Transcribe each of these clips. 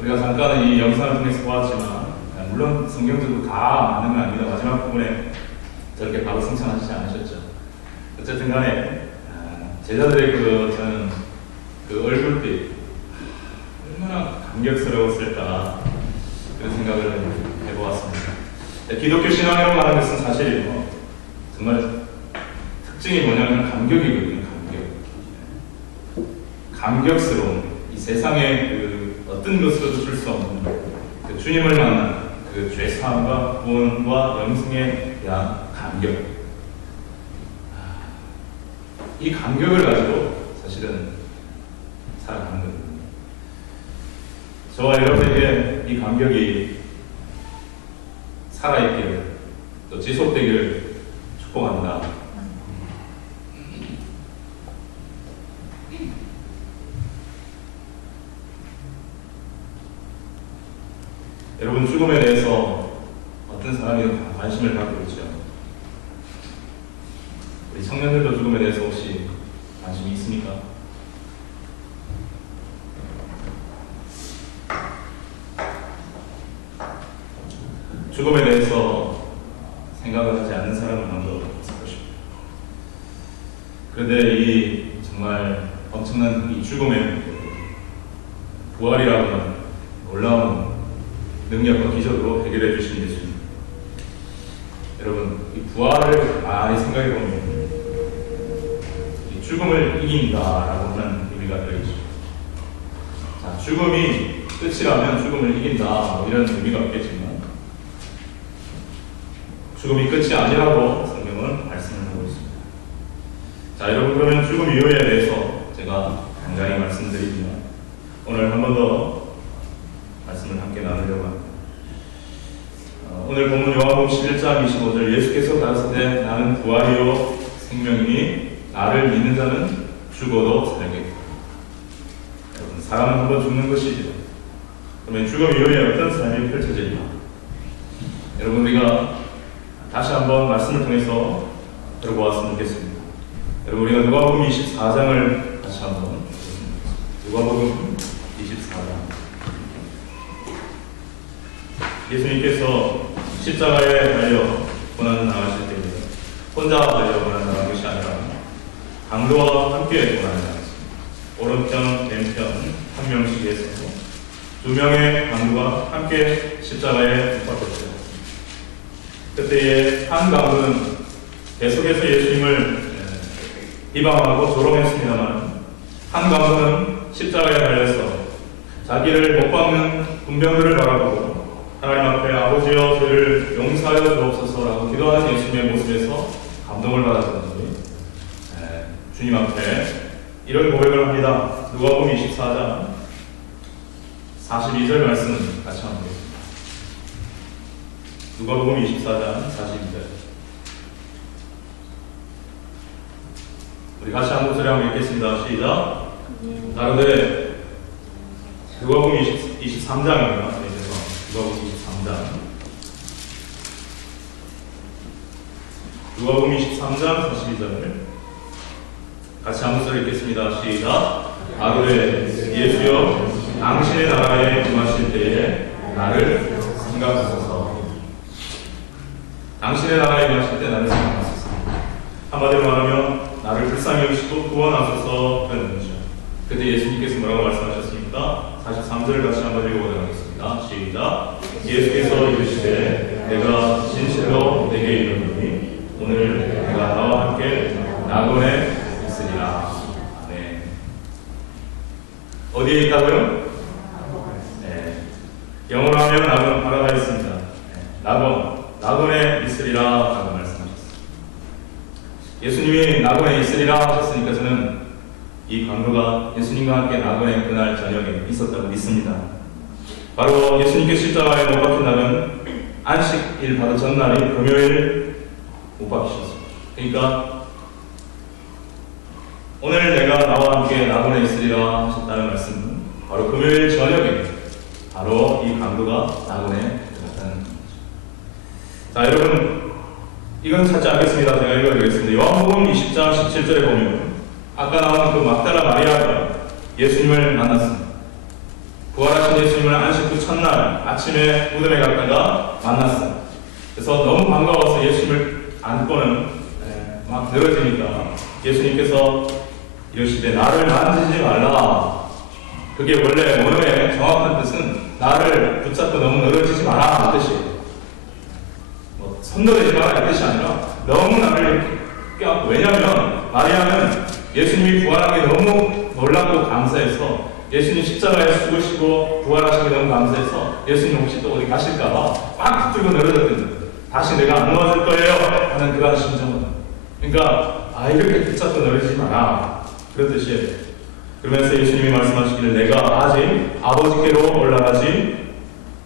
우리가 잠깐 이 영상을 통해서 보았지만, 물론 성경적으로 다 맞는 건 아닙니다. 마지막 부분에 저렇게 바로 승천하시지 않으셨죠. 어쨌든 간에 제자들의 저는 그 얼굴빛 얼마나 감격스러웠을까 그런 생각을 해보았습니다. 기독교 신앙이라고 하는 것은 사실 정말 특징이 뭐냐면 감격이거든요. 감격스러운 이 세상에 어떤 것으로도 줄 수 없는 그 주님을 만난 그 죄사함과 구원과 영생에 대한 감격. 이 감격을 가지고 사실은 살아가는 거거든요. 저와 여러분에게 이 감격이 살아있기를 또 지속되기를 축복합니다. 여러분, 죽음에 대해서 어떤 사람이 관심을 갖고 있죠? 우리 청년들도 죽음에 대해서 혹시 관심이 있습니까? 죽음에 대해서 생각을 하지 않는 사람은 아무도 없을 것입니다. 그런데 이 정말 엄청난 이 죽음의 부활이라고 하는 놀라운 능력과 기적으로 해결해 주신 예수님. 여러분, 이 부활을 많이 생각해 보면 이 죽음을 이긴다라고 하는 의미가 들어있죠. 자, 죽음이 끝이라면 죽음을 이긴다 이런 의미가 없겠지만 죽음이 끝이 아니라고 성경은 말씀을 하고 있습니다. 자, 여러분, 그러면 죽음 이유에 대해서 제가 간단히 말씀드리지만 오늘 한 번 더 말씀을 함께 나누려고 합니다. 오늘 본문 요한복음 11장 25절 예수께서 가라사대 나는 부활이요 생명이니 나를 믿는 자는 죽어도 살겠다. 여러분, 사람은 한 번 죽는 것이죠. 그러면 죽음 이후에 어떤 삶이 펼쳐질까? 여러분, 우리가 다시 한번 말씀을 통해서 들어보았으면 좋겠습니다. 여러분, 우리가 누가복음 24장을 다시 한번 보겠습니다. 누가복음 24장. 예수님께서 십자가에 달려 고난 당하실 때에 혼자 달려 고난 당한 것이 아니라 강도와 함께 고난 당하셨습니다. 오른편, 왼편 한 명씩 해서 두 명의 강도가 함께 십자가에 못 박혔어요. 그때에 한 강도는 계속해서 예수님을 비방하고 조롱했습니다만 한 강도는 십자가에 달려서 자기를 못 박는 군병들을 바라보고 하나님 앞에 아버지여 저를 용서하여 주옵소서라고 기도하는 예수님의 모습에서 감동을 받았던지 주님 앞에 이런 고백을 합니다. 누가복음 24장 42절 말씀 같이 한번 보겠습니다. 누가복음 24장 42절 우리 같이 한 목소리 한번 읽겠습니다. 시작. 나그네 누가복음 23장입니다. 누가복음 23장 누가복음 23장 42절 같이 한 목소리 읽겠습니다. 시작. 나그네 예수여 당신의 나라에 임하실 때에 나를 생각하소서. 당신의 나라에 임하실 때 나를 생각하소서. 한마디로 말하면 나를 불쌍히 여기시고 구원하소서 하는 것이죠. 그때 예수님께서 뭐라고 말씀하셨습니까? 43절 같이 한번 읽어보도록 하겠습니다. 시작. 예수께서 이르시되 내가 진실로 내게 이르노니 오늘 내가 나와 함께 낙원에 있으리라. 아멘. 어디에 있다고요? 네. 영어로 하면 낙원 파라다이스입니다. 낙원에 있으리라 라고 말씀하셨습니다. 예수님이 낙원에 있으리라 하셨으니까 저는 이 강도가 예수님과 함께 낙원에 그날 저녁에 있었다고 믿습니다. 바로 예수님께 십자가에 못 박힌 날은 안식일 바로 전날인 금요일 못 박히셨습니다. 그러니까 오늘 내가 나와 함께 낙원에 있으리라 하셨다는 말씀은 바로 금요일 저녁에 바로 이 강도가 낙원에 들어갔다는 겁니다. 자, 여러분, 이건 찾지 않겠습니다. 제가 읽어드리겠습니다. 요한복음 20장 17절에 보면 아까 나온 그 막달라 마리아가 예수님을 만났습니다. 부활하신 부활하신 예수님을 안식 후 첫날 아침에 무덤에 갔다가 만났어요. 그래서 너무 반가워서 예수님을 안고는 막 늘어지니까 예수님께서 이러시되 나를 만지지 말라. 그게 원래 원어의 정확한 뜻은 나를 붙잡고 너무 늘어지지 마라 이 뜻이에요. 뭐 손너내지 마라 이 뜻이 아니라 너무 나를 껴안고. 왜냐하면 마리아는 예수님이 부활한 게 너무 놀랍고 감사해서 예수님 십자가에 죽으시고 부활하신 게 너무 감사해서 예수님 혹시 또 어디 가실까봐 꽉 붙들고 늘어졌던 거예요. 다시 내가 안 놓아줄 거예요 하는 그런 심정은. 그러니까 이렇게 붙잡고 늘어지지 마라 그런 뜻이에요. 그러면서 예수님이 말씀하시기를 내가 아직 아버지께로 올라가지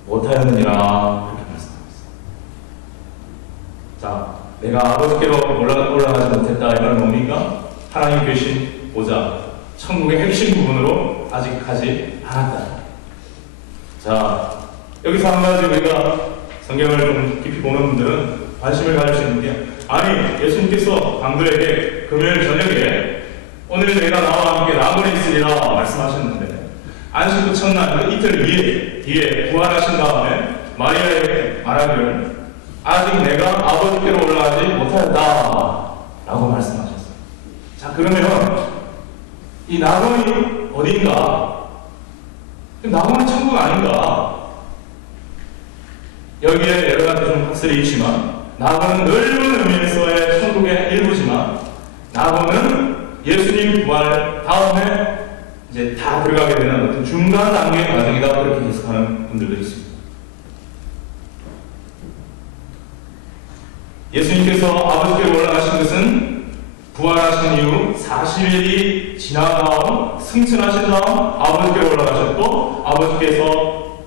못하였느니라 그렇게 말씀하셨어요. 자, 내가 아버지께로 올라가지 못했다 이 말은 뭡니까? 하나님 계신 보좌, 천국의 핵심 부분으로 아직 가지 않았다. 자, 여기서 한 가지 우리가 성경을 좀 깊이 보는 분들은 관심을 가질 수 있는 게, 아니 예수님께서 강도에게 금요일 저녁에 오늘 내가 나와 함께 낙원에 있으리라 말씀하셨는데 안식 후 첫날 이틀 뒤에 부활하신 다음에 마리아에게 말하기를 아직 내가 아버지께로 올라가지 못하였다 라고 말씀하셨어요. 자, 그러면 이 낙원이 어딘가? 낙원은 천국 아닌가? 여기에 여러 가지 좀 학설이 있지만 낙원은 넓은 의미에서의 천국의 일부지만 낙원은 예수님 부활 다음에 이제 다 들어가게 되는 어떤 중간 단계의 과정이다 그렇게 해석하는 분들도 있습니다. 예수님께서 아버지께로 올라가신 것은 부활하신 이후 40일이 지난 다음 승천하신 다음 아버지께로 올라가셨고 아버지께서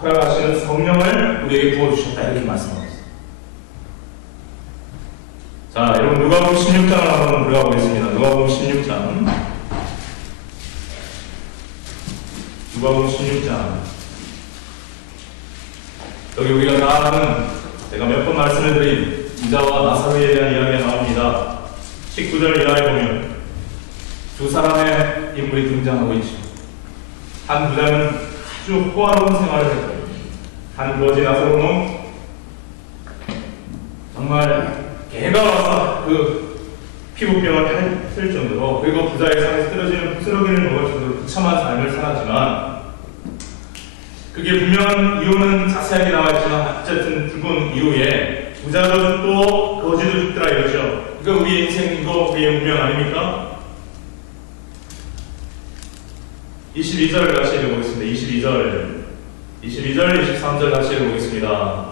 허락하시는 성령을 우리에게 부어주셨다 이렇게 말씀하셨습니다. 자, 여러분 누가복음 16장을 한번 들어가 보겠습니다. 누가복음 16장. 누가복음 16장. 여기 우리가 다 아는 제가 몇 번 말씀을 드린 이자와 나사로에 대한 이야기가 나옵니다. 19절 이하에 보면 두 사람의 인물이 등장하고 있죠. 한 부자는 아주 호화로운 생활을 했고 한 거지 나사로는 정말 개가 와서 그 피부병을 할 정도로, 그리고 부자의 상에서 떨어지는 부스러기를 먹을 정도로 비참한 삶을 살았지만 그게 분명한 이유는 자세하게 나와있지만 어쨌든 죽은 이후에 부자도 죽고 거지도 죽더라 이러죠. 그러니까 우리의 인생이고 우리의 운명 아닙니까? 22절 같이 읽어보겠습니다. 22절 23절 같이 읽어보겠습니다.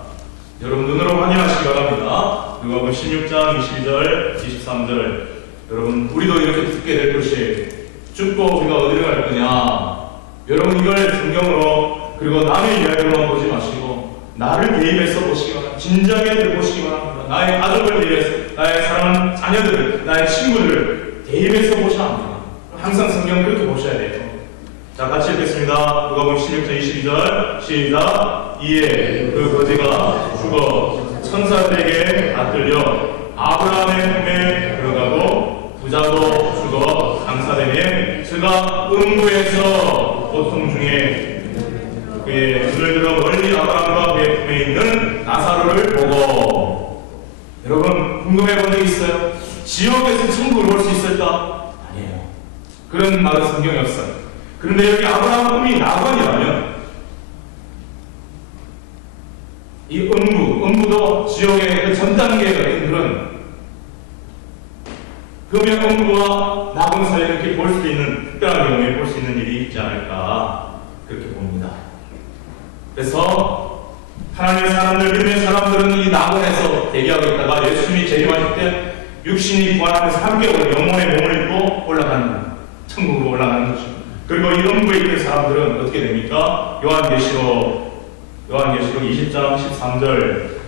여러분 눈으로 확인하시기 바랍니다. 누가복음 16장 22절 23절. 여러분 우리도 이렇게 듣게 될 것이 죽고 우리가 어디로 갈 거냐. 여러분 이걸 성경으로 그리고 남의 이야기로만 보지 마시고 나를 대입해서 보시기 바랍니다. 진지하게 들어보시기 바랍니다. 나의 가족을 대입해서, 나의 사랑하는 자녀들을, 나의 친구들을 대입해서 보셔야 합니다. 항상 성경 그렇게 보셔야 돼요. 자, 같이 읽겠습니다. 누가복음 16장 22절 시작. 이에 그 거지가 죽어 천사들에게 받들려 아브라함의 품에 들어가고 부자도 죽어 강사되매 그가 음부에서 고통 중에 그의 눈을 들어 멀리 아브라함과 그의 품에 있는 나사로를 보고. 여러분 궁금해 본 적 있어요? 지옥에서 천국을 볼 수 있을까? 아니에요. 그런 말은 성경에 없어요. 그런데 여기 아브라함 꿈이 낙원이라면 이 음부도 지옥의 그 전 단계에 있는 그런 금의 음부와 낙원 사이를 이렇게 볼 수 있는 특별한 경우에 볼 수 있는 일이 있지 않을까 그렇게 봅니다. 그래서 하나님의 사람들, 믿음의 사람들은 이 낙원에서 대기하고 있다가 예수님이 재림하실 때 육신이 부활하면서 함께 영혼의 몸을 입고 올라가는 천국으로 올라가는 것입니다. 그리고 이 음부에 있는 사람들은 어떻게 됩니까? 요한계시록 20장 13절.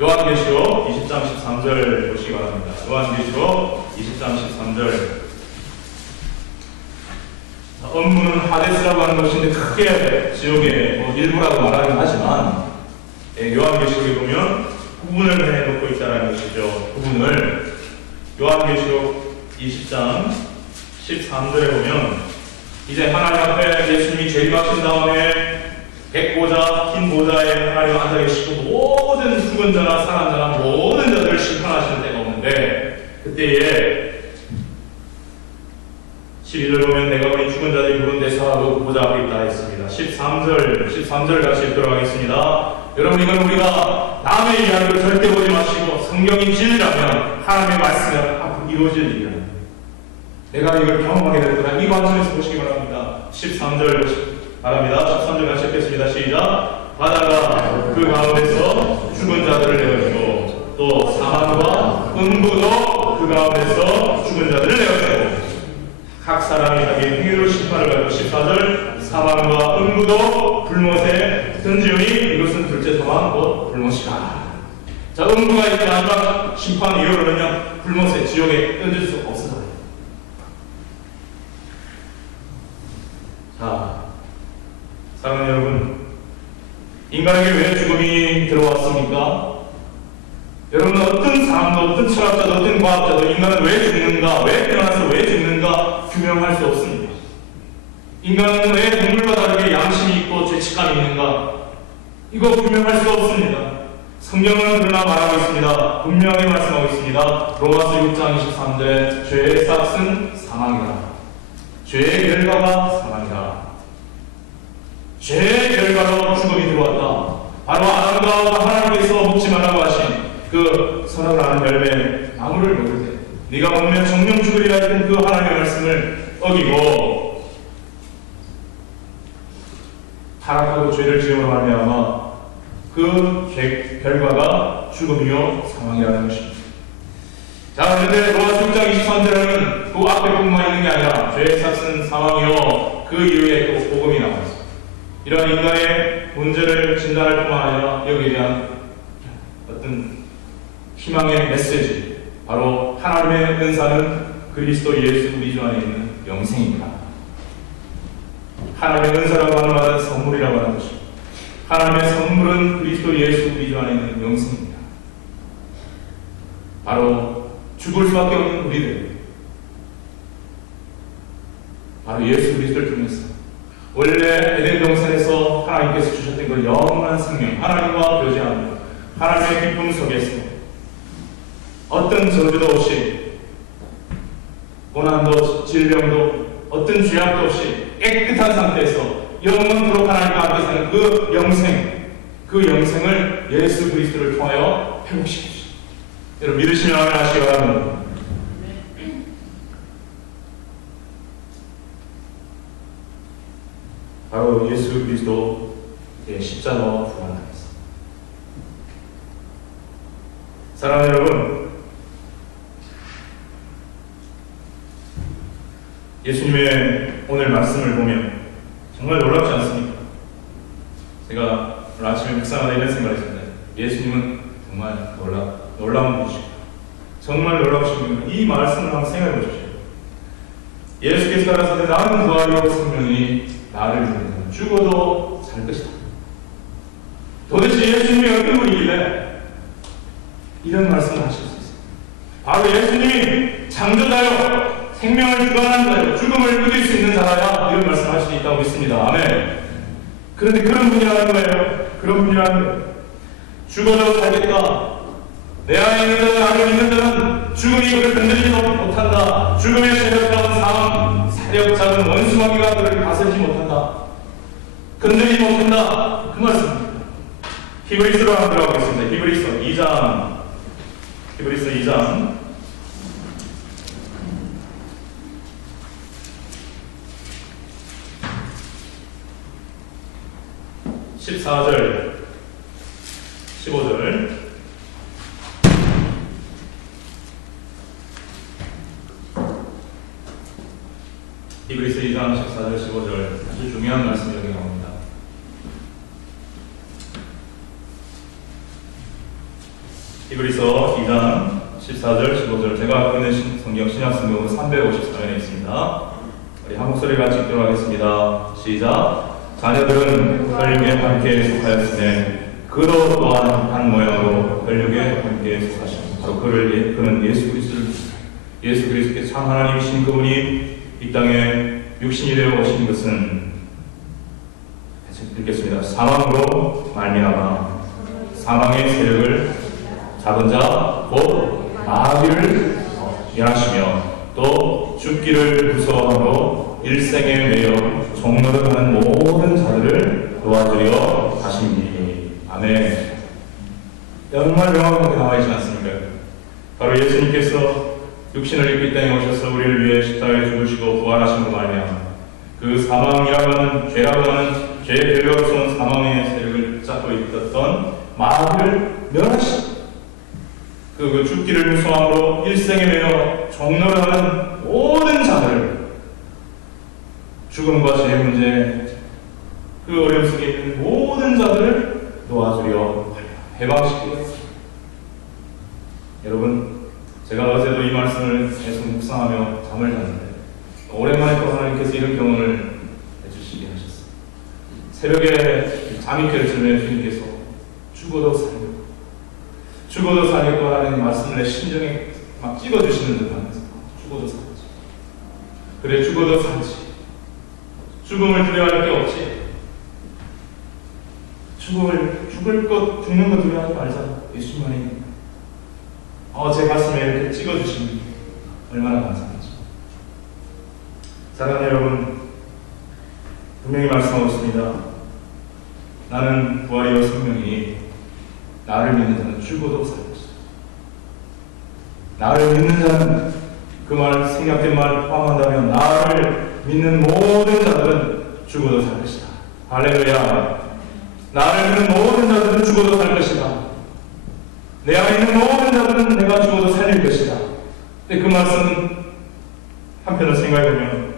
요한계시록 20장 13절 보시기 바랍니다. 요한계시록 20장 13절. 음부는 하데스라고 하는 것인데 크게 지옥의 일부라고 말하긴 하지만 요한계시록에 보면 구분을 해놓고 있다는 것이죠. 구분을. 요한계시록 20장 13절에 보면 이제 하나님 앞에 예수님이 재림하신 다음에 십자가에 하나님 앉아 계시고 모든 죽은 자나 살아난 자나 모든 자들을 심판하시는 때가 오는데, 그때에 11절 보면 내가 보니 죽은 자들이 부른 데서 하고 보좌 앞에 있다 했습니다. 13절 같이 읽도록 하겠습니다. 여러분, 이건 우리가 남의 이야기를 절대 보지 마시고 성경이 진리라면 하나님의 말씀이 앞으로 이루어질 일이랍니다. 내가 이걸 경험하게 될 거다. 이 관점에서 보시기 바랍니다. 13절 바랍니다. 13절 같이 읽겠습니다. 시작. 바다가 그 가운데서 죽은 자들을 내어주고 또 사망과 음부도 그 가운데서 죽은 자들을 내어주고 각 사람이 자기 행위로 심판을 받고 14절 사망과 음부도 불못에 던지우니 이것은 둘째 사망 곧 불못이다. 자, 음부가 있지 마지막 심판 이후로는요 불못에 지옥에 던질 수 없어요. 자, 사랑하는 여러분, 인간에게 왜 죽음이 들어왔습니까? 여러분, 어떤 사람도, 어떤 철학자도, 어떤 과학자도 인간은 왜 죽는가, 왜 태어나서 왜 죽는가 규명할 수 없습니다. 인간은 왜 동물과 다르게 양심이 있고 죄책감이 있는가, 이거 규명할 수 없습니다. 성경은 그러나 말하고 있습니다. 분명히 말씀하고 있습니다. 로마서 6장 23절에 죄의 삭은 사망이다. 죄의 결과가 사망이다. 죄의 결과로 죽음이 들어왔다. 바로 아담과 하나님께서 먹지 말라고 하신 그 선악을 아는 열매 나무를 먹을 때 네가 먹으면 정령 죽으리라 했던 그 하나님의 말씀을 어기고 타락하고 죄를 지음으로 말미암아 그 결과가 죽음이요 사망이라는 것입니다. 자, 그런데 로마서 6장 23절에는 그 앞에 복만 있는 게 아니라 죄의 삭은 사망이요 그 이후에 또 복음이 나와 있습니다. 이런 인간의 문제를 진단할 뿐만 아니라 여기에 대한 어떤 희망의 메시지, 바로 하나님의 은사는 그리스도 예수 우리 주 안에 있는 영생입니다. 하나님의 은사라고 하는 말은 선물이라고 하는 것입니다. 하나님의 선물은 그리스도 예수 우리 주 안에 있는 영생입니다. 바로 죽을 수밖에 없는 우리들, 바로 예수 그리스도를 통해서 원래 에덴 동산에서 하나님께서 주셨던 그 영원한 생명, 하나님과 교제하며 하나님의 기쁨 속에서 어떤 저주도 없이, 고난도 질병도 어떤 죄악도 없이 깨끗한 상태에서 영원토록 하나님과 함께 사는 그 영생을 예수 그리스도를 통하여 회복시키십시오. 여러분, 믿으시면 아멘 하시기 바랍니다. 바로 예수 그리스도의 십자가와 부활하였습니다. 사랑하는 여러분, 예수님의 오늘 말씀을 보면 정말 놀랍지 않습니까? 제가 오늘 아침에 묵상하다 이런 생각을 했습니다. 예수님은 정말 놀라운 분이시고 정말 놀라우신 분입니다. 이 말씀을 한번 생각해 보십시오. 예수께서 가라사대 나는 부활이요 생명이니 나를 믿는 자는 죽어도 살 것이다. 도대체 예수님이 어떤 분이길래 이런 말씀을 하실 수 있어요? 바로 예수님이 창조자요 생명을 주관하는 자요 죽음을 이길 수 있는 자라야 이런 말씀을 할 수 있다고 믿습니다. 아멘. 그런데 그런 분이라는 거예요. 그런 분이라는 거예요. 죽어도 살겠다. 내 안에 있는 자는, 나를 믿는 자는 죽음이 그를 건드리지 못한다. 죽음의 세력자는 사력자는 원수마귀가 그를 다스리지 못한다. 건드리지 못한다. 그 말씀입니다. 히브리서로 한번 들어가겠습니다. 히브리서 2장 14절 15절 히브리서 2장 14절 15절 아주 중요한 말씀이 여기 나옵니다. 히브리서 2장 14절 15절 제가 갖고 있는 성경 신약성경은 354면에 있습니다. 우리 한국 소리 같이 읽도록 하겠습니다. 시작. 자녀들은 혈육에 함께 속하였으니 그도 또한 한 모양으로 혈육에 함께 속하시니 바로 그는 예수 그리스도께서 참 하나님이신 그분이 이 땅에 육신이 되어 오신 것은 읽겠습니다. 사망으로 말미암아 사망의 세력을 잡은 자 곧 마귀를 멸하시며 또 죽기를 무서워함으로 일생에 매여 종노릇하는 모든 자들을 도와주려 하시니. 아멘. 정말 명확하게 나와 있지 않습니까? 바로 예수님께서 육신을 입고 이 땅에 오셔서 우리를 위해 십자가에 죽으시고 부활하심으로 말미암아 그 사망이라고 하는 죄라고 하는 죄의 결과로서는 사망의 세력을 잡고 있었던 마귀를 멸하시고 그 죽기를 무서워함으로 일생에 매여 종노를 하는 모든 자들을 죽음과 죄 문제 그 어려움 속에 있는 모든 자들을 도와주려 해방시키겠습니다. 여러분, 제가 어제도 이 말씀을 계속 묵상하며 잠을 잤는데 오랜만에 또 하나님께서 이런 경험을 해주시게 하셨어요. 새벽에 잠이 깨어지면 주님께서 죽어도 살겠다라는 말씀을 내 심정에 막 찍어주시는 듯 하면서 죽어도 살지. 그래, 죽어도 살지. 죽음을 두려워할 게 없지. 죽는 거 두려워하지 말자. 예수님만이 제 가슴에 이렇게 찍어주시니 얼마나 감사하죠. 사랑하는 여러분, 분명히 말씀하고 있습니다. 나는 부활이요 생명이니 나를 믿는 자는 죽어도 살 것이다. 나를 믿는 자는, 그 말, 생략된 말 포함한다면 나를 믿는 모든 자들은 죽어도 살 것이다. 할렐루야. 나를 믿는 모든 자들은 죽어도 살 것이다. 내 안에 있는 모든 자들은 내가 죽어도 살릴 것이다. 근데 그 말씀은 한편으로 생각해보면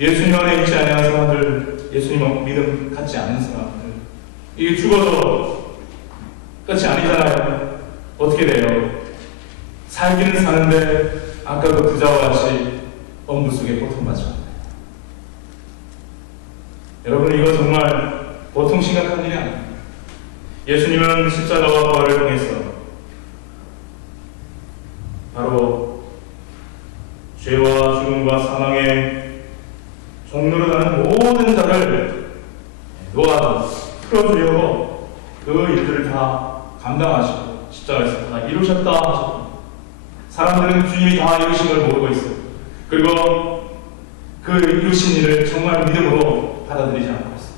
예수님 안에 있지 않은 사람들, 예수님 믿음 갖지 않은 사람들, 이게 죽어도 끝이 아니잖아요. 어떻게 돼요? 살기는 사는데 아까 그 부자와 같이 엄부 속에 고통받지 않아요. 여러분, 이거 정말 보통 심각한 일이 아닙니다. 예수님은 십자가와 부활을 통해서 바로 죄와 죽음과 사망의 종로를 하는 모든 자를 놓아 풀어주려고 그 일들을 다 감당하시고 십자가에서 다 이루셨다 하셨고, 사람들은 주님이 다 이루신 걸 모르고 있어요. 그리고 그 이루신 일을 정말 믿음으로 받아들이지 않고 있어요.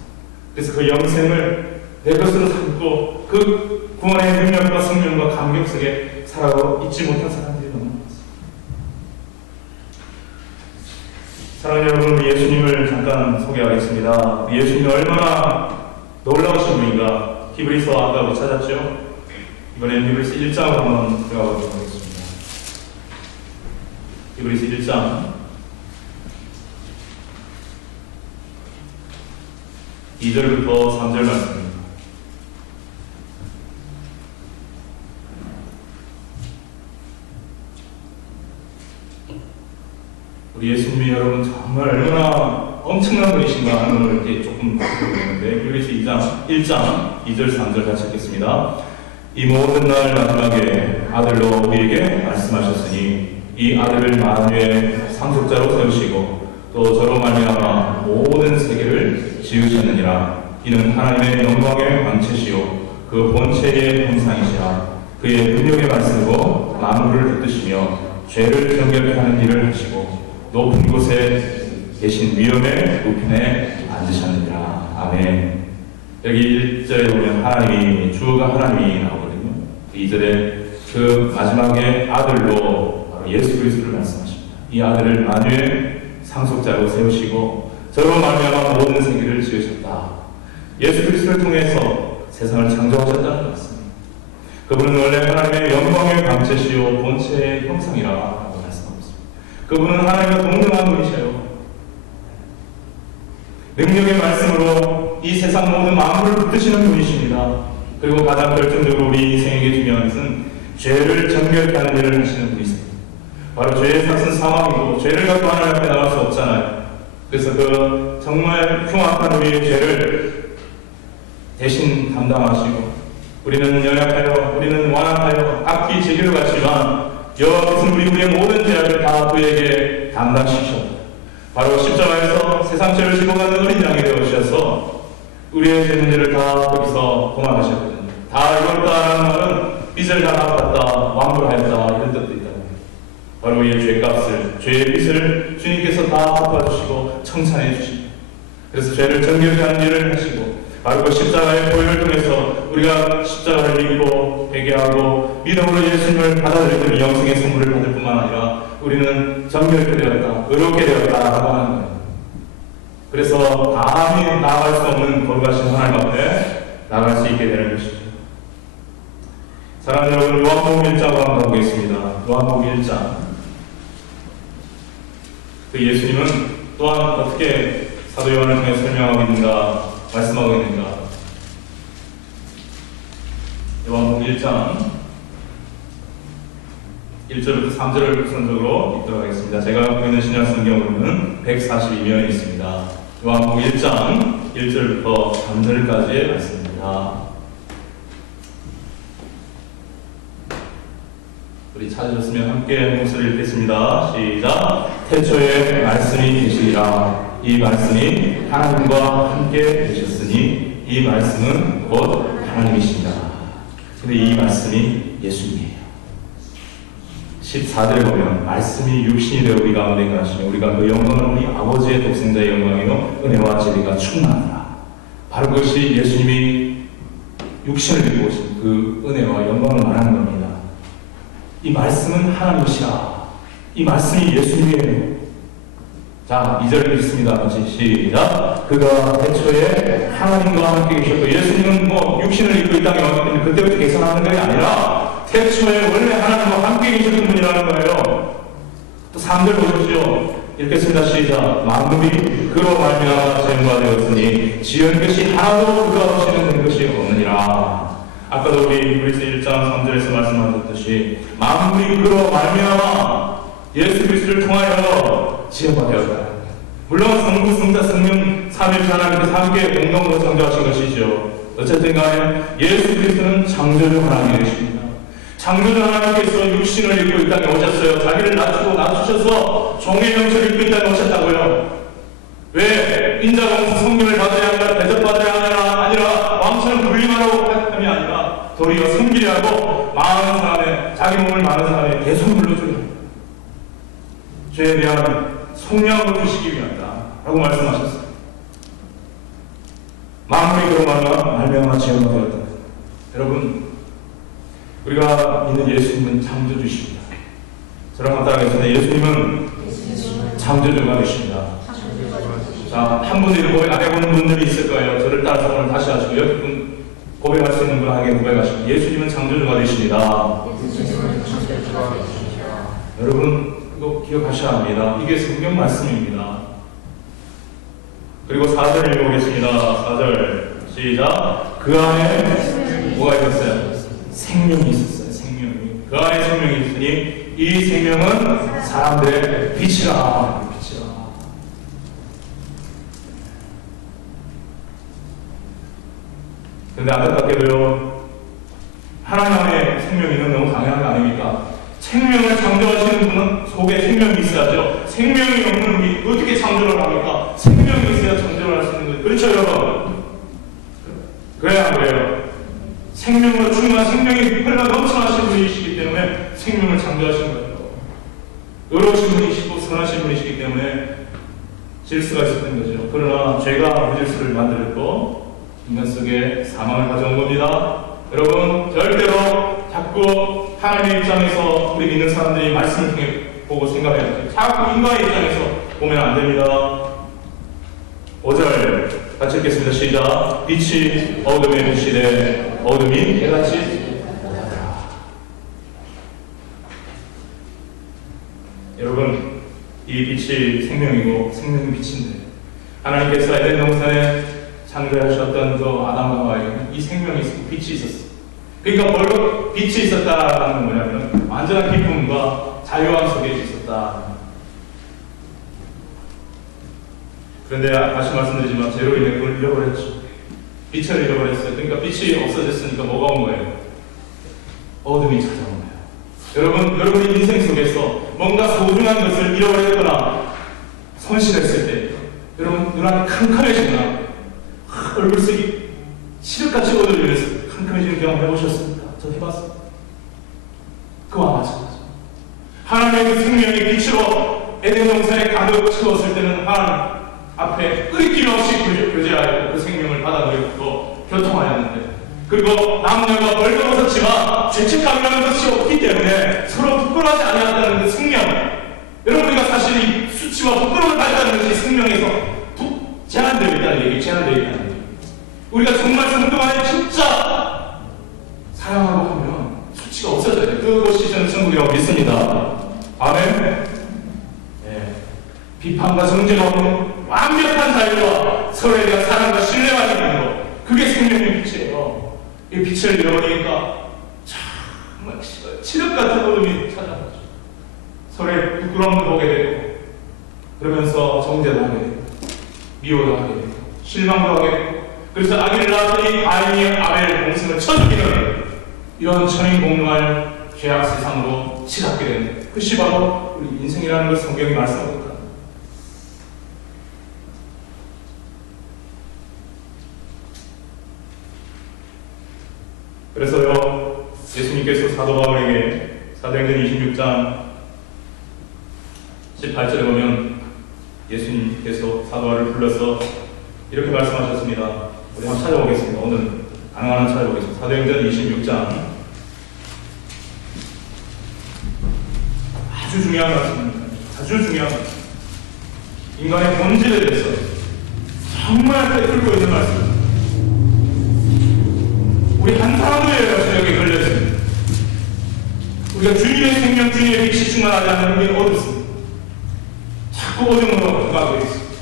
그래서 그 영생을 내 것으로 삼고 그 구원의 능력과 성령과 감격 속에 살아가고 있지 못한 사람들이 너무 많습니다. 사랑하는 여러분, 예수님을 잠깐 소개하겠습니다. 예수님이 얼마나 놀라우신 분인가. 히브리서 아까 못 찾았죠? 이번엔 히브리서 1장으로 한번 들어가 보도록 하겠습니다. 히브리서 1장 2절부터 3절 말씀입니다. 우리 예수님이 여러분 정말 얼마나 엄청난 분이신가 하는 걸 이렇게 조금 보는데, 히브리서 1장 2절 3절 같이 읽겠습니다. 이 모든 날 마지막에 아들로 우리에게 말씀하셨으니 이 아들을 만유의 상속자로 세우시고 또 저로 말미암아 모든 세계를 지으셨느니라. 이는 하나님의 영광의 광채시요 그 본체의 형상이시라. 그의 능력의 말씀으로 만물을 붙드시며 죄를 정결케 하는 일을 하시고 높은 곳에 계신 위엄의 우편에 앉으셨느니라. 아멘. 여기 1절에 보면 하나님이, 주어가 하나님이 나오거든요. 2절에 그 마지막에 아들로 바로 예수 그리스도를 말씀하십니다. 이 아들을 만유의 상속자로 세우시고 저로 말미암아 모든 세계를 지으셨다. 예수 그리스도를 통해서 세상을 창조하셨다는 말씀입니다. 그분은 원래 하나님의 영광의 광채시요 본체의 형상이라고 말씀하고 있습니다. 그분은 하나님과 동등한 분이셔요. 능력의 말씀으로 이 세상 모든 만물을 붙드시는 분이십니다. 그리고 가장 결정적으로 우리 인생에게 중요한 것은 죄를 정결케 하는 일을 하시는 분이십니다. 바로 죄의 삭은 사망이고 죄를 갖고 하나님 앞에 나갈 수 없잖아요. 그래서 그 정말 흉악한 우리의 죄를 대신 담당하시고, 우리는 연약하여 우리는 완악하여 악기 제기를 갖지만 여호와께서는 우리의 모든 죄악을 다 그에게 담당시키셨다. 바로 십자가에서 세상 죄를 지고 가는 어린 양이 되어주셔서 우리의 죄 문제를 다 거기서 고만하셨거든요. 다 이뤘다라는 말은 빚을 다 갚았다, 완불하였다 이런 뜻도 있다고 해요. 바로 이 죄값을, 죄의 빚을 주님께서 다 갚아주시고 청산해 주시고, 그래서 죄를 정결케 하는 일을 하시고, 바로 그 십자가의 보혈을 통해서 우리가 십자가를 믿고 회개하고 믿음으로 예수님을 받아들이는 영생의 선물을 받을 뿐만 아니라 우리는 정결케 되었다, 의롭게 되었다라고 하는 거예요. 그래서 감히 나아갈 수 없는 거룩하신 하나님 앞에 나아갈 수 있게 되는 것이죠. 사랑하는 여러분, 요한복음 1장으로 한번 가보겠습니다. 요한복음 1장. 그 예수님은 또한 어떻게 사도 요한을 통해 설명하고 있는가, 말씀하고 있는가. 요한복음 1장 1절부터 3절을 우선적으로 읽도록 하겠습니다. 제가 갖고 있는 신약 성경으로는 142면이 있습니다. 요한복음 1장 1절부터 3절까지의 말씀입니다. 우리 찾으셨으면 함께 목소리를 읽겠습니다. 시작. 태초에 말씀이 계시리라. 이 말씀이 하나님과 함께 계셨으니 이 말씀은 곧 하나님이십니다. 근데 이 말씀이 예수님이에요. 14절에 보면 말씀이 육신이 되어 우리 가운데 가시며 우리가 그 영광을 우리 아버지의 독생자의 영광이요 은혜와 진리가 충만하라. 바로 그것이 예수님이 육신을 입고 오신 그 은혜와 영광을 말하는 겁니다. 이 말씀은 하나님이시라. 이 말씀이 예수님이에요. 자, 2절 읽습니다. 같이 시작. 그가 태초에 하나님과 함께 계셨고, 예수님은 뭐 육신을 입고 이 땅에 왔는데 그때부터 계산하는 것이 아니라 태초에 원래 하나님과 함께 계셨던 분이라는 거예요. 또 3절 보십시오. 읽겠습니다. 시작. 만물이 그로 말미암아 전과 되었으니 지은 것이 하나도 그가 없이는 된 것이 없느니라. 아까도 우리 히브리서 1장 3절에서 말씀하셨듯이 만물이 그로 말미암아 예수 그리스도를 통하여 지은 바 되었다. 물론 성부, 성자, 성령, 삼위일체 하나님께서 함께 공동으로 창조하신 것이죠. 어쨌든 간에 예수 그리스도는 창조주 하나님이십니다. 창조주 하나님께서 육신을 입고 이 땅에 오셨어요. 자기를 낮추셔서 종의 형체를 입고 이 땅에 오셨다고요. 왜? 인자공수 성령을 받아야 하느라 대접받아야 하느라 아니라 왕처럼 군림하라고 하는 아니라 도리어 섬기려 하고 많은 사람의 자기 몸을 많은 사람의 대속물로 주려 죄에 대한 속량을 주시기 위함이다 라고 말씀하셨어요. 만물이 그로 말미암아 지음바 되었다. 여러분, 우리가 믿는 예수님은 창조주십니다. 저랑 한번 따라하겠습니다. 예수님은 창조주가 되십니다. 자, 한 분들이 고백 안 해보는 분들이 있을 거예요. 저를 따라서 오늘 다시 하시고 여기 고백할 수 있는 분에게 고백하시고 예수님은 창조주가 되십니다. 여러분 이거 기억하셔야 합니다. 이게 성경 말씀입니다. 그리고 4절 읽어보겠습니다. 4절 시작. 그 안에 뭐가 있었어요? 생명이 있었어요. 생명이. 그 안에 생명이 있으니 이 생명은 사람들의 빛이라. 근데 안타깝게도요, 하나님 안에 생명이 너무 강한 거 아닙니까? 생명을 창조하시는 분은 속에 생명이 있어야죠. 생명이 없는 우리 어떻게 창조를 합니까? 생명이 있어야 창조를 할 수 있는 거예요. 그렇죠, 여러분? 그래야 안 그래요? 생명으로 충만한 생명이 흘러 넘쳐나신 분이시기 때문에 생명을 창조하신 거예요. 의로우신 분이시고 선하신 분이시기 때문에 질서가 있었던 거죠. 그러나 죄가 무질서를 만들었고 인간 속에 사망을 가져온 겁니다. 여러분, 절대로 자꾸 하나님의 입장에서 우리 믿는 사람들이 말씀을 통해 보고 생각해야 돼요. 자꾸 인간의 입장에서 보면 안 됩니다. 5절 같이 읽겠습니다. 시작. 빛이 어둠에 비치되 어둠이 깨닫지 못하더라. 여러분, 이 빛이 생명이고 생명이 빛인데 하나님께서 에덴 동산에 창조하셨던 그 아담과 하와에게는 이 생명이 있었고 빛이 있었어. 그러니까 뭘로 빛이 있었다라는 건 뭐냐면 완전한 기쁨과 자유함 속에 있었다. 그런데 다시 말씀드리지만 죄로 인해 그걸 잃어버렸죠. 빛을 잃어버렸어요. 그러니까 빛이 없어졌으니까 뭐가 온 거예요? 어둠이 찾아온 거예요. 여러분의 인생 속에서 뭔가 소중한 것을 잃어버렸거나 손실했을 때 여러분 눈앞이 캄캄해지거나 얼굴색이 시력같이 어두워지면서 캄캄해지는 경험 해보셨습니까? 저 해봤습니다. 그와 마찬가지. 하나님의 그 생명의 빛으로 에덴 동산에 가득 채웠을 때는 하나님 앞에 끊임 없이 교제하였고 그 생명을 받아들였고 교통하였는데, 그리고 남녀가 벌거벗었지만 죄책감이라는 것이 없기 때문에 서로 부끄러워하지 아니한다는 그 생명, 여러분 우리가 사실 이 수치와 부끄러움을 가진다는 것이 생명에서 제한되어 있다는 얘기, 제한되어 있다는 얘기. 우리가 정말 성도 안에 진짜 사랑하고 하면 수치가 없어져야 돼요. 그것이 저는 천국이라고 믿습니다. 아멘. 네. 비판과 정죄가 없는 완벽한 자유와 서로에 대한 사랑과 신뢰가 있는 것, 그게 생명의 빛이에요. 이 빛을 잃어버리니까 정말 칠흑 같은 어둠이 찾아오죠. 서로의 부끄러움도 보게 되고, 그러면서 정죄도 하게 되고, 미워도 하게 되고, 실망도 하게 되고, 그래서 아기를 낳았더니 가인이 아벨 공생을 쳐죽이는 이런 천인공노할 죄악 세상으로 치닫게 되는 그것이 바로 우리 인생이라는 걸 성경이 말씀하고 있다. 그래서요, 예수님께서 사도 바울에게 사도행전 26장 18절에 보면 예수님께서 사도 바울을 불러서 이렇게 말씀하셨습니다. 우리 한번 찾아보겠습니다. 오늘 하나하나 찾아보겠습니다. 사도행전 26장 아주 중요한 말씀입니다. 아주 중요한 말씀. 인간의 본질에 대해서 정말 꿰뚫고 있는 말씀입니다. 우리 한 사람도에 여기 걸려있습니다. 우리가 주님의 생명, 주님의 빛이 충만하지 않는 우리는 어둡습니다. 자꾸 어둠으로 가고 있습니다.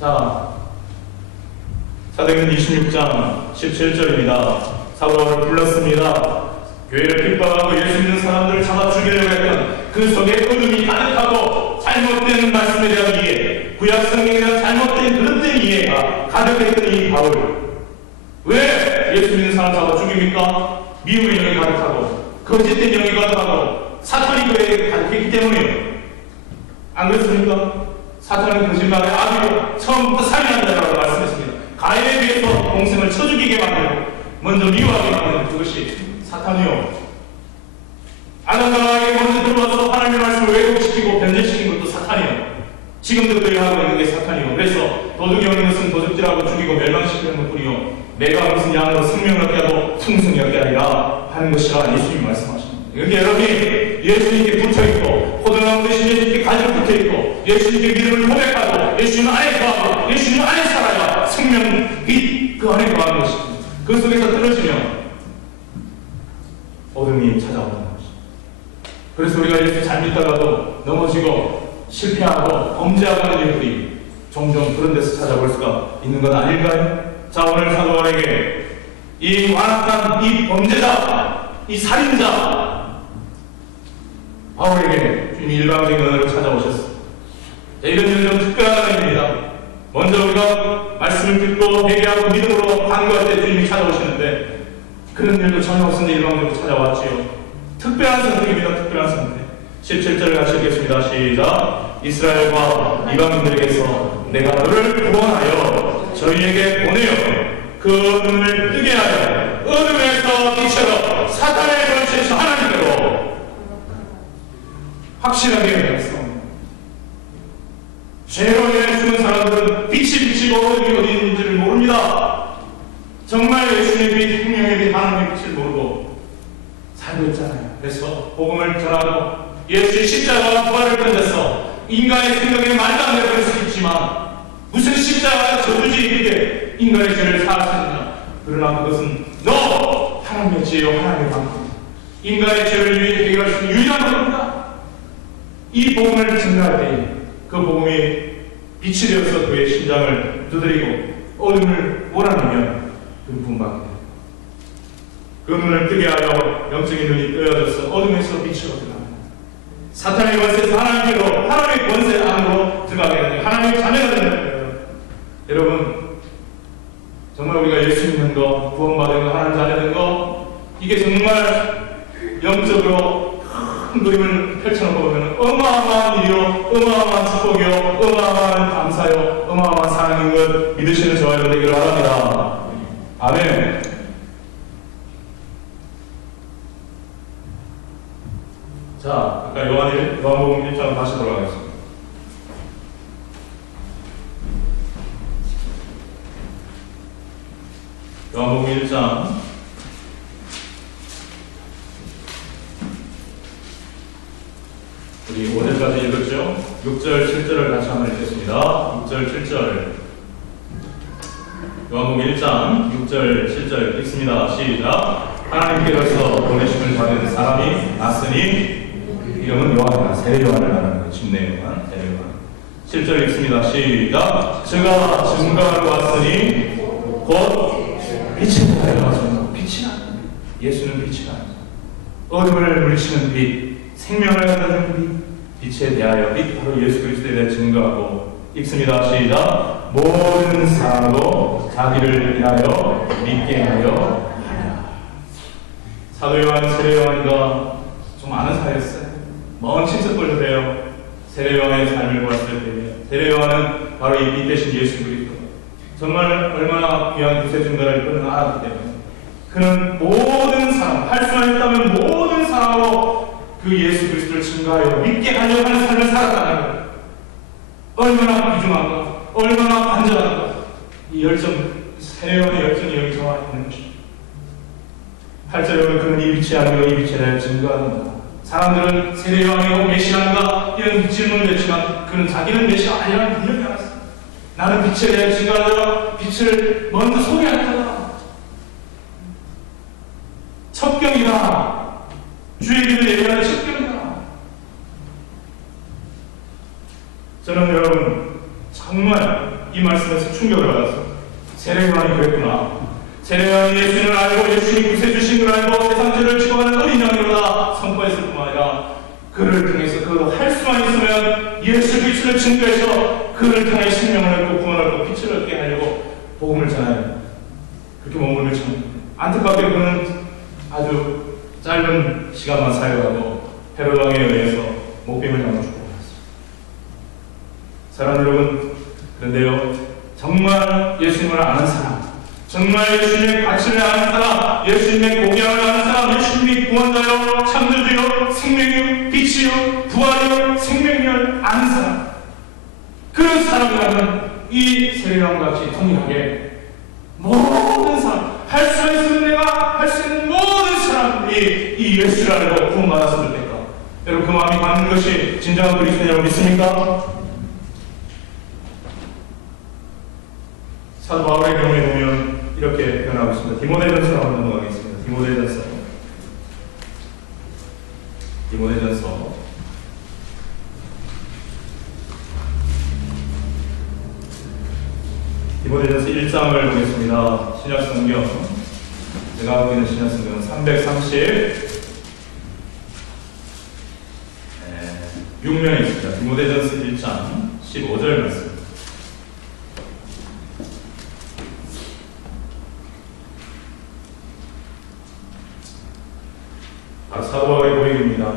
자, 사도행전 26장 17절입니다. 사도를 불렀습니다. 교회를 핍박하고 예수 믿는 사람들을 잡아 죽이려고 했던 그 속에 어둠이 가득하고 잘못된 말씀에 대한 이해, 구약 성경에 대한 잘못된 그릇된 이해가 가득했던 이 바울, 왜 예수 믿는 사람 잡아 죽입니까? 미움의 영이 가득하고 거짓된 영이 가득하고 사탄이 그에게 가득했기 때문이에요. 안 그렇습니까? 사탄은 거짓말의 아비로 처음부터 살인한다라고 말씀했습니다. 가인에 비해서 동생을 쳐 죽이게 만들고 먼저 미워하게 만드는 그것이 사탄이요. 아담과 하와에게 먼저 들어와서 하나님의 말씀을 왜곡시키고 변제시킨 것도 사탄이요. 지금도 그렇게 하고 있는 게 사탄이요. 그래서 도둑이 오는 것은 도둑질하고 죽이고 멸망시키는 것뿐이요, 내가 무슨 양으로 생명을 얻게 하고 풍성히 얻게 하리라 하는 것이라 예수님이 말씀하십니다. 여기 여러분이 예수님께 붙어있고 호등나무 대신 예수님께 가지로 붙어있고 예수님께 믿음을 고백하고 예수님 안에 거하고 예수님 안에 살아야 생명 빛 그 안에 거하는 것입니다. 그 속에서 떨어지면 어둠이 찾아오는 것입니다. 그래서 우리가 예수 잘 믿다가도 넘어지고 실패하고 범죄하고 하는 일들이 종종 그런 데서 찾아볼 수가 있는 건 아닐까요? 자, 오늘 사도 바울에게 이 완악한 이 범죄자, 이 살인자 바울에게 주님이 일방적인 은혜로 찾아오셨습니다. 이런 일은 좀 특별한 은혜입니다. 먼저 우리가 말씀을 듣고 회개하고 믿음으로 간구할 때 주님이 찾아오시는데 그런 일도 전혀 없는 일방적으로 찾아왔지요. 특별한 선택입니다. 특별한 선택. 17절을 같이 읽겠습니다. 시작. 이스라엘과 이방인들에게서 내가 너를 구원하여 저희에게 보내어 그 눈을 뜨게 하여 어둠에서 빛으로 사탄의 권세에서 하나님으로 확실하게 말씀합니다. 죄로 인해 죽은 사람들은 빛이 비치고 어둠이 어디 있는지를 모릅니다. 정말 예수님의 빛, 생명의 빛, 하나님의 빛을 모르고 살고 있잖아요. 그래서 복음을 전하고 예수의 십자가와 부활을 던져서 인간의 생각에 말도 안 되는 수 있지만 무슨 십자가가 저주지 이렇게 인간의 죄를 사하시느냐. 그러나 그것은 너 하나님의 죄요 하나님의 방법입니다. 인간의 죄를 해결할 수 있는 유일한 방법입니다. 이 복음을 전할 때 그 복음이 빛이 되어서 그의 심장을 두드리고 어둠을 몰아내면 그 구원받게 됩니다. 그 눈을 뜨게 하여 영적인 눈이 뜨여져서 어둠에서 빛으로 들어갑니다. 사탄의 권세에서 하나님께로, 하나님의 권세 안으로 들어가게 됩니다. 하나님의 자녀가 되는 거예요. 여러분, 정말 우리가 예수 믿는 거, 구원받은 거, 하나님 자녀 된 거, 이게 정말 영적으로 큰 그림을 펼쳐놓고 보면 어마어마한 일이요, 어마어마한 축복이요, 어마어마한 감사요, 어마어마한 사랑인 것 믿으시는 저와 여러분 되기를 바랍니다. 아멘. 자, 아까 요한복음 1장 다시 돌아가겠습니다. 요한복음 1장 우리 5절까지 읽었죠? 6절, 7절을 다시 한번 읽겠습니다. 6절, 7절 요한복음 1장 6절, 7절 읽습니다. 시작. 하나님께로서 보내심을 받은 사람이 났으니 이름은 요한이라. 세례 요한을 말하는 거. 침례 요한, 세례 요한. 7절 읽습니다. 시작. 제가 증거하러 왔으니 곧 빛이 나요. 빛이 나. 예수는 빛이 나요. 어둠을 물리치는 빛, 생명을 갖는 빛, 빛에 대하여 빛, 바로 예수 그리스도에 대해 증거하고 읽습니다. 시작. 모든 사람도 자기를 인하여 믿게 하여 하라. 사도 요한, 세례 요한이가 좀 아는 사이였어요. 먼 친척벌들이에요. 세례 요한의 삶을 보았을 때에 세례 요한은 바로 이 빛 대신 예수 그리스도, 정말 얼마나 귀한 구세 증거를 그는 알았기 때문에 그는 모든 사람, 할 수만 있다면 모든 사람으로 그 예수 그리스도를 증거하여 믿게 하려고 하는 삶을 살았다는 거예요. 얼마나 귀중한가, 얼마나 간절한가. 이 열정, 세례 요한의 열정이 여기 저와 있는 것입니다. 8절에 보면 그는 이 빛이 아니고 이 빛에 대해 증거하는다. 사람들은 세례 요한이고 메시아인가 이런 질문을 했지만 그는 자기는 메시아 아니라는 분명히 알았어요. 나는 빛에 대해 증거하다가 빛을 먼저 소개하다가 첩경이다. 주의 길을 얘기하는 첩경이다. 저는 여러분 정말 이 말씀에서 충격을 받았어요. 세례 요한이 그랬구나. 세례 요한이 예수님을 알고 예수님이 구세주신 걸 알고 세상 죄를 지고하는 어린 양이로다 선포했을 뿐만 아니라 그를 통해서 그로 할 수만 있으면 예수 그리스도를 증거해서 그를 통해 생명을 얻고 구원을 얻고 빛을 얻게 하려고 복음을 전하여 그렇게 몸을 참 안타깝게 그는 아주 짧은 시간만 사용하고 헤롯 왕에 의해서 목숨을 당하고 죽고 말았습니다. 사랑하는 여러분, 그런데요 정말 예수님을 아는 사람, 정말 예수님의 가치를 아는 사람, 예수님의 공양을 아는 사람, 예수님이 구원자요, 창조주요, 생명이요, 빛이요, 부활이요, 생명이요 아는 사람, 그런 사람이라면 이 세례요한과 같이 동일하게 모든 사람, 할 수 있는 내가 할 수 있는 모든 사람들이 이 예수를 알고 구원받았으면 좋겠다. 여러분 그 마음이 받는 것이 진정한 그리스도냐고 믿습니까? 사도 바울의 경우에 보면 이렇게 표현하고 있습니다. 디모데전서 한번 넘어가겠습니다. 디모데전서 디모데전서 1장을 보겠습니다. 신약성경, 제가 하고 있는 신약성경은 336면에 있습니다. 디모데전서 1장 15절 말씀. 사도 바울의 고백입니다.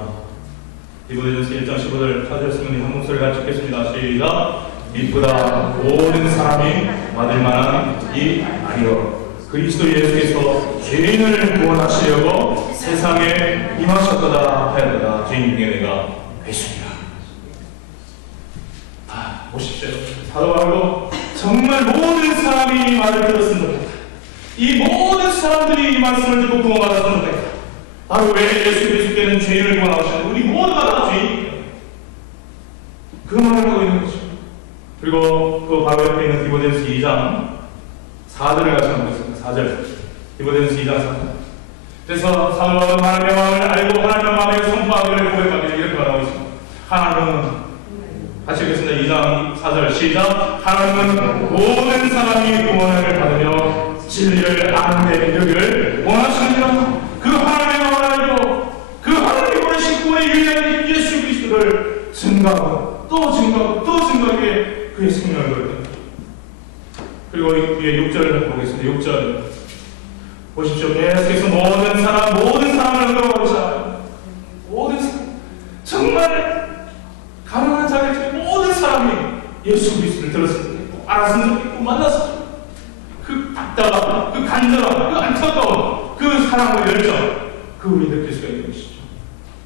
디모데전서 1장 15절 찾으셨으면 한 목소리 같이 읽겠습니다. 시작. 이보다 모든 사람이 받을 만한 이 아니요 그리스도 예수께서 죄인을 구원하시려고 세상에 임하셨도다 하였도다. 죄인 중에 내가 회수이라. 보십시오. 사도 바울도 정말 모든 사람이 이 말을 들었으면 좋겠다. 이 모든 사람들이 이 말씀을 듣고 구원받았으면 좋겠다. 바로 왜 예수 그리스도께는 죄인을 구원하셨는데 우리 모두가 다 죄인이에요. 그 말을 하고 있는 것이죠. 그리고 그 바로 옆에 있는 디모데전서 2장 4절을 같이 한번 보겠습니다. 4절. 디모데전서 2장 4절. 그래서 사도 바울은 하나님의 마음을 알고 하나님의 마음에 선포하기를 고백하기를 이렇게 말하고 있습니다. 하나님은, 같이 읽겠습니다. 2장 4절 시작. 하나님은 모든 사람이 구원을 받으며 진리를 아는 데 이르기를 원하시느니라. 그 하나님의 마음을 알고 그 하나님이 보내신 구원의 유일한 예수 그리스도를 증거하고 또 증거하고 또 증거하기에 그의 생명을 걸었다. 그리고 뒤에 6절을 보겠습니다. 6절 보십시오. 계속해서 모든 사람을 언급하고 있어요. 모든 사람, 정말 예수 그리스도를 들었으면 좋겠고 알았으면 좋겠고 만났으면 좋겠고 그 답답함, 그 간절함, 그 안타까움, 그 사랑과 열정 그걸 느낄 수가 있는 것이죠.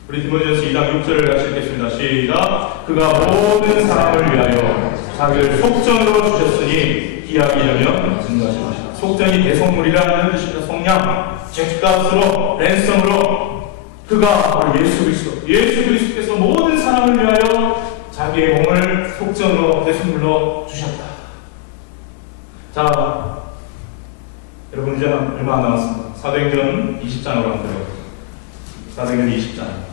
우리 디모데전서 2장 6절을 같이 읽겠습니다. 시작. 그가 모든 사람을 위하여 자기를 속전으로 주셨으니 기약이 되면 증거하신 것이다. 속전이 대속물이라는 뜻입니다. 속량, 죗값으로, 랜섬으로 그가 바로 예수 그리스도께서 모든 사람을 위하여 자기의 몸을 속전으로 대속물로 주셨다. 자, 여러분 이제 얼마 안 남았습니다. 사도행전 20장으로 한번 들어가겠습니다. 사도행전 20장.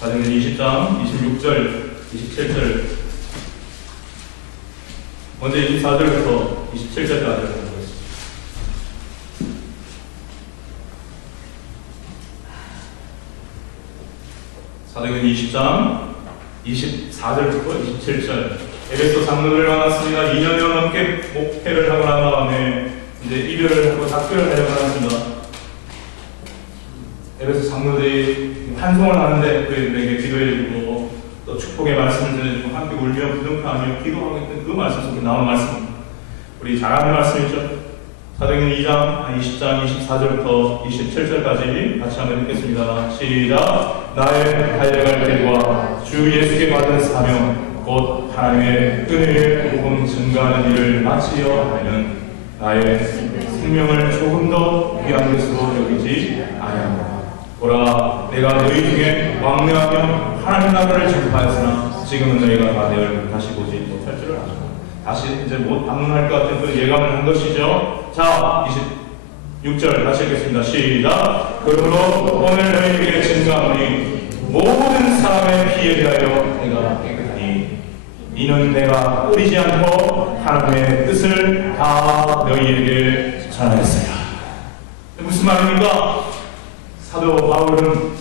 사도행전 20장 26절, 27절, 먼저 24절부터 27절까지 보겠습니다. 사도행전 20장 24절부터 27절. 에베소 장로들을 만났습니다. 2년여 넘게 목회를 하고 난 다음에 이제 이별을 하고 작별을 하려고 하습니다. 에베소 장로들이 환송을 하는데 그에게 기도해주고 또 축복의 말씀을 전해주고 함께 울며 부둥켜하며 기도하고 있던 그 말씀 속에 나온 말씀입니다. 우리 잘 아는 말씀이죠. 사도행전 2장 20장 24절부터 27절까지 같이 한번 읽겠습니다. 시작. 나의 달려갈 길과 주 예수께 받은 사명 곧 하나님의 은혜의 복음 증거하는 일을 마치려 하면 나의 생명을 조금 더 귀한 것으로 여기지 아니하노라. 보라, 내가 너희 중에 왕래하며 하나님 나라를 전파하였으나 지금은 너희가 다 내를 다시 보지 못할 줄을 아노라. 다시 이제 못 방문할 것 같은 그 예감을 한 것이죠. 자, 26절 다시 읽겠습니다. 시작. 그러므로 오늘 너희에게 증거하노니 모든 사람의 피에 대하여 내가 깨끗하니 이는 내가 끓이지 않고 하나님의 뜻을 다 너희에게 전하였으라. 무슨 말입니까? 사도 바울은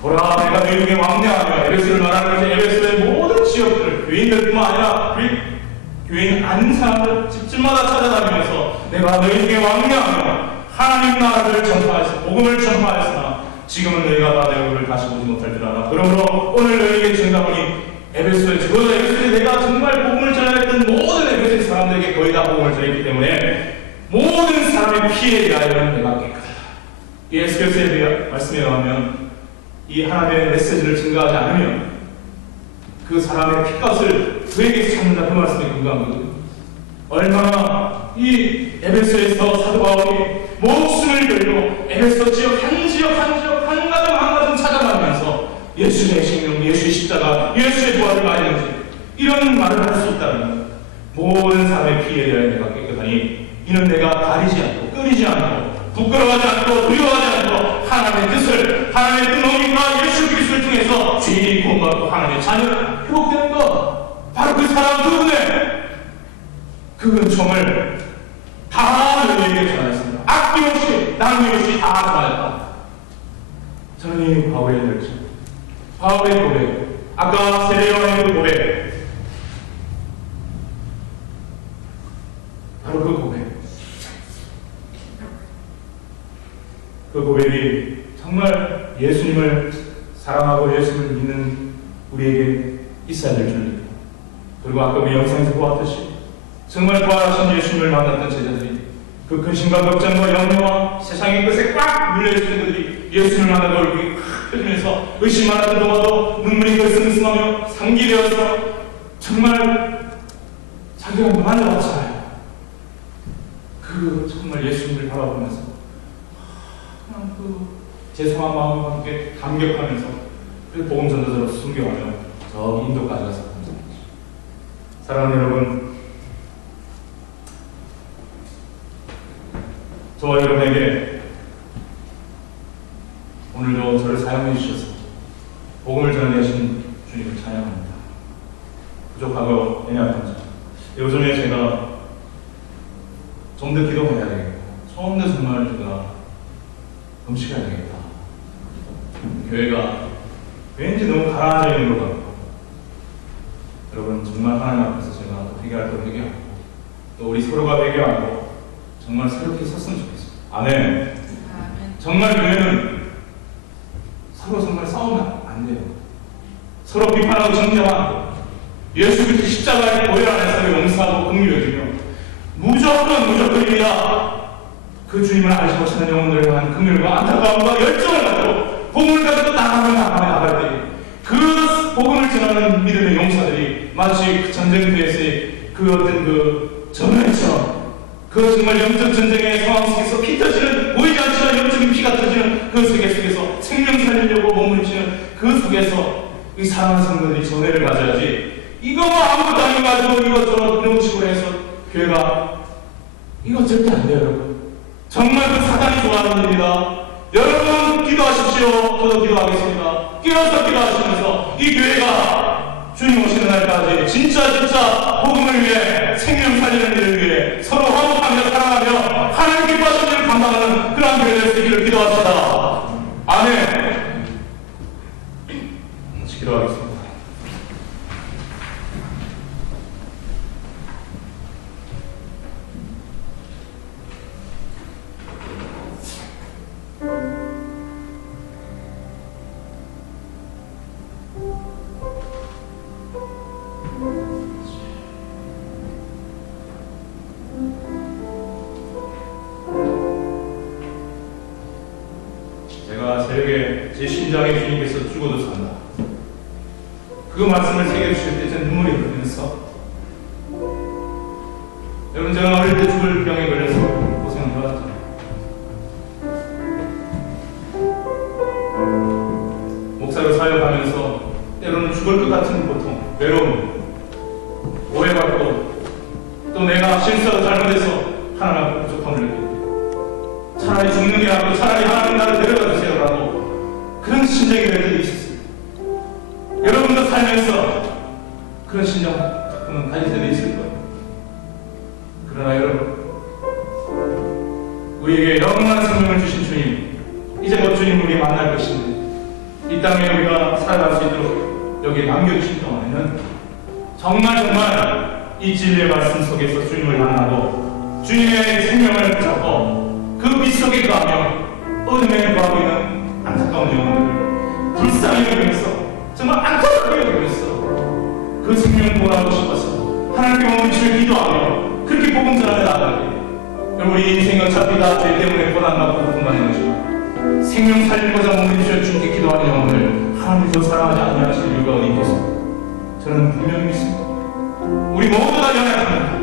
보라, 내가 너희에게 왕래하며 에베소를 말하는 것이 에베소의 모든 지역들, 교인들뿐만 아니라 교인 아닌 사람들 집집마다 찾아다니면서 내가 너희에게 왕래하며 하나님 나라를 전파하였으나 복음을 전파하였으나 지금은 너희가 다 내 얼굴을 다시 보지 못할 줄 알아. 그러므로 오늘 너희에게 증거하노니 에베소에 내가 정말 복음을 전하였던 모든 에베소의 사람들에게 거의 다 복음을 전했기 때문에 모든 사람의 피에 대하여 내가 깨끗하다. 예수께서에 대한 말씀에 의하면 이 하나님의 메시지를 증거하지 않으면 그 사람의 피값을 그에게 찾는다. 그 말씀에 근거한 거거든요. 얼마나 이 에베소에서 사도 바울이 목숨을 걸고 에베소 지역 한 가정 찾아가면서 예수의 생명, 예수의 십자가, 예수의 부활을 말하는지 이런 말을 할 수 있다는 모든 사람의 피에 대하여 내가 깨끗하니 이는 내가 가리지 않고 끓이지 않고 부끄러워하지 않고 두려워하지 않고 하나님의 뜻을 하나님의 뜻nom인과 예수 그리스도를 통해서 죄인이 구원받고 하나님의 자녀를 회복되는 것 바로 그 사람 그 은총을 다 너희에게 전하였습니다. 아낌없이 남김없이 다 전하였다. 저는 이 바울의 열정, 바울의 고백, 아까 세례요한의 그 고백, 바로 그 고백, 그 고백이 정말 예수님을 사랑하고 예수님을 믿는 우리에게 있어야 될 줄입니다. 그리고 아까 우리 영상에서 보았듯이 정말 부활하신 예수님을 만났던 제자들이 그 근심과 걱정과 염려와 세상의 것에 꽉 눌려있는 그들이 예수님을 만나고 얼굴이 확 펴지면서 의심 많았던 동안도 눈물이 글썽글썽하며 상기되어서 정말 자기가 만나봤잖아요. 그 정말 예수님을 바라보면서 그냥 그 죄송한 마음과 함께 감격하면서 그 복음 전도자로 순교하며 저 인도까지 가서 사랑하는 여러분, 저와 여러분에게 오늘도 저를 사용해 주셔서 복음을 전하신 주님을 찬양합니다. 부족하고 연약한 저. 요즘에 제가 좀 더 기도해야 되겠다. 좀 더 정말 제가 금식해야 되겠다. 교회가 왠지 너무 가라앉아 있는 것 같고, 여러분 정말 하나님 앞에서 제가 회개할 때 회개하고 또 우리 서로가 회개하고 정말 새롭게 섰으면 좋겠습니다. 아멘. 정말 교회는 서로 정말 싸우면 안 돼요. 서로 비판하고 정죄하고 예수 그리스도 십자가의 보혈 안에서 용서하고 긍휼해주며 무조건입니다. 그 주님을 알지 못하는 영혼들을 향한 긍휼과 안타까움과 열정을 가지고 복음을 가지고 나아갈 때 그 복음을 전하는 믿음의 용사들이 마치 그 전쟁터에서의 그 어떤 그 전투처럼 그 정말 영적 전쟁의 상황 속에서 피 터지는 보이지 않지만 영적인 피가 터지는 그 세계 속에서 생명 살리려고 몸부림치는 그 속에서 이 사랑하는 성도들이 전회를 가져야지 이거 뭐 아무것도 아닌 거 가지고 이것저것 이런 식으로 해서 교회가 이거 절대 안 돼요 여러분. 정말 그 사단이 좋아하는 일입니다. 여러분 기도하십시오. 저도 기도하겠습니다. 깨어서 기도하시면서 이 교회가 주님 오시는 날까지 진짜 복음을 위해 생명 살리는 일을 위해 서로 화목하며 사랑하며 하나님 기뻐하시는 일을 감당하는 그러한 교회 될 수 있기를 기도합시다. 아멘. 같이 기도하겠습니다. 제가 새벽에 제 심장에 주님께서 죽어도 산다. 그 말씀을 새겨주실 때 제 눈물이 흐르면서 여러분 제가 어릴 때 죽을 병에 걸려서 고생을 해왔잖아요. 목사로 사역하면서 때로는 죽을 것 같은 고통, 외로움, 오해받고 또 내가 실수하고 잘못해서 하나님 부족함을 느끼고 차라리 죽는 게 낫고 차라리 하나님 나를 데려가 주세요라고 그런 심정이 될 때도 있었습니다. 여러분도 살면서 그런 심정 가끔은 가질 때도 있을 거예요. 그러나 여러분 우리에게 영원한 생명을 주신 주님 이제 곧 주님 우리 만날 것인데 이 땅에 우리가 살아갈 수 있도록 여기에 남겨주신 동안에는 정말 이 진리의 말씀 속에서 주님을 만나고 주님의 생명을 붙잡고 그 빛 속에 거하며 어둠에 거하고 있는 안타까운 영혼들을 불쌍히 여기면서 정말 안타깝게 여기면서 그 생명을 보호하고 싶어서 하나님께 몸부림치며 기도하며 그렇게 복음 전하며 나아가게 여러분 이 인생은 어차피 다 죄 때문에 고난받고 고통받는 것이고 생명 살리고자 몸부림치며 주님께 기도하는 영혼을 하나님이 더 사랑하지 않으실 이유가 어디 있겠습니까? 저는 분명히 믿습니다. 우리 모두 다 연약합니다.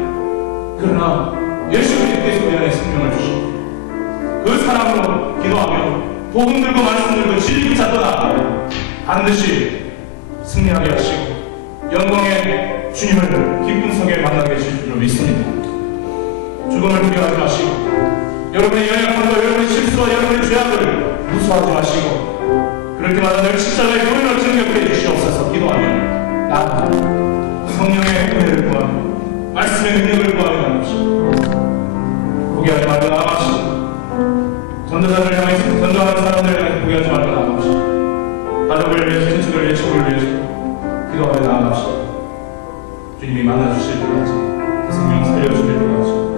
그러나 예수 그리스도께서 우리 안에 생명을 주시고 그 사랑으로 기도하며 복음 들고 말씀 들고 진리 붙잡고 나아가면 반드시 승리하게 하시고 영광의 주님을 기쁜 성에 만나게 해주실 줄로 믿습니다. 죽음을 두려워하지 마시고 여러분의 연약함과 여러분의 실수와 여러분의 죄악을 무서워하지 마시고 그럴 때마다 늘 십자가의 보혈로 증명해 주시옵소서. 기도하며 나 성령의 은혜를 구하며 말씀의 능력을 구하며 나누시고 포기하지 말고 나아가시고 전도자를 향해서 전도하는 사람들을 향해서 포기하지 말고 나아가시고 가족을 위해서 친척을 위해서 친구를 위해서 기도하며 나아가시고 주님이 만나주실 것 같이 그 생명 살려주실 것 같이